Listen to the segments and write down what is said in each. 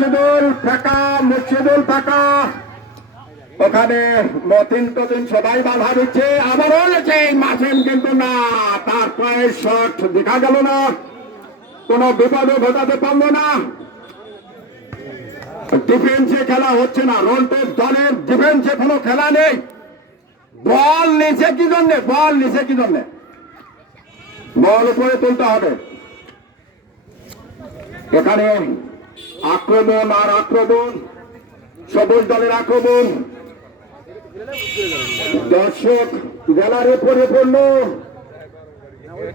মুর্শিদুল ফাঁকা ওখানে মতিন টতিন সবাই বাধা দিচ্ছে, আবারও হয়েছে মাসেন, কিন্তু না, তার পায়ের শট দেখা গেল না, কোন বিপদে ঘটাতে পারলো না। ডিফেন্সে খেলা হচ্ছে না, রন্টের দলের ডিফেন্সে কোনো খেলা নেই। বল নিচে কি জন্যে, বল উপরে তুলতে হবে। এখানে আক্রমণ আর আক্রমণ, সবুজ দলের আক্রমণ। দর্শক গ্যালারি পরে পড়ল,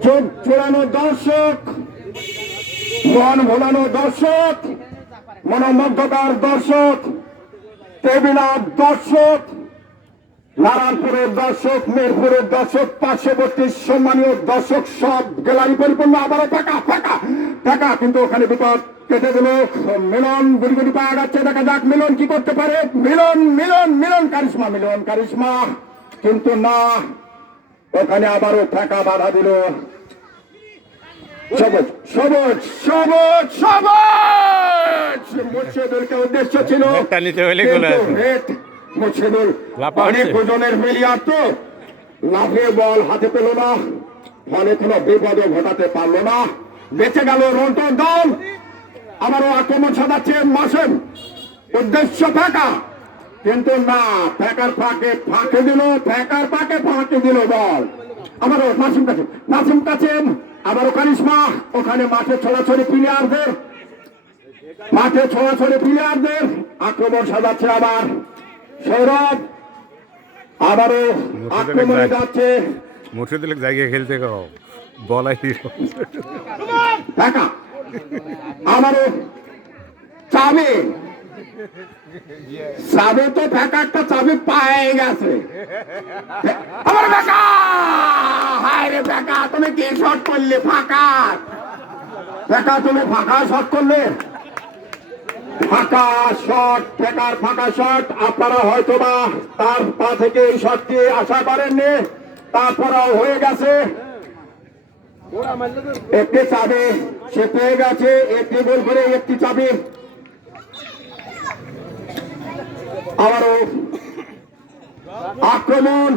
চোখ চোরানো দর্শক, মন ভোলানো দর্শক, মনোমুগ্ধকার দর্শক, টেবিলার দর্শক, নারায়ণপুরের দর্শক, মেরপুরের দর্শক, পার্শ্ববর্তী সম্মানীয় দর্শক, সব গ্যালারি পরিপূর্ণ। আবারও ফাঁকা, কিন্তু ওখানে বিপদ কেটে দিল। মিলন গুড়ি পাওয়া যাচ্ছে, দেখা যাক মিলন কি করতে পারে। মিলন কারিশমা, কিন্তু না, ওখানে আবারও ফাঁকা বাধা দিল। সবুজ মুর্শিদুলকে উদ্দেশ্য ছিল, মুর্শিদুল অনেক ওজনের প্লেয়ার তো লাফিয়ে বল হাতে পেল না, ফলে কোনো বিপদও ঘটাতে পারলো না। বেঁচে গেল রন্টন দল। আবারও আক্রমণ সাজাচ্ছে মাসেম, উদ্দেশ্য ফাঁকা, কিন্তু না, ফাঁকে দিল বল। আবারও নাসিম কাছেম, আবারও কারিশমা, ওখানে মাঠে ছড়াছড়ি প্লেয়ারদের আক্রমণ সাজাচ্ছে আবার সৌরভ, আবারও আক্রমণে যাচ্ছে। মুর্শিদুলের জায়গায় খেলতে বলাই ফাঁকা, আবারও চাবি তো ফাঁকা, একটা চাবি পায়ে গেছে। আবার ফাঁকা, হায় রে ফাঁকা, তুমি কি শট করলে? ফাঁকা শট করলে, ফাঁকা শট। আপনারা হয়তোবা তার পা থেকে এই শটটি আশা করেননি, তারপরেও হয়ে গেছে। একটি চাবি সে পেয়ে গেছে, একটি গোল করে একটি চাবি। আবারও আক্রমণ।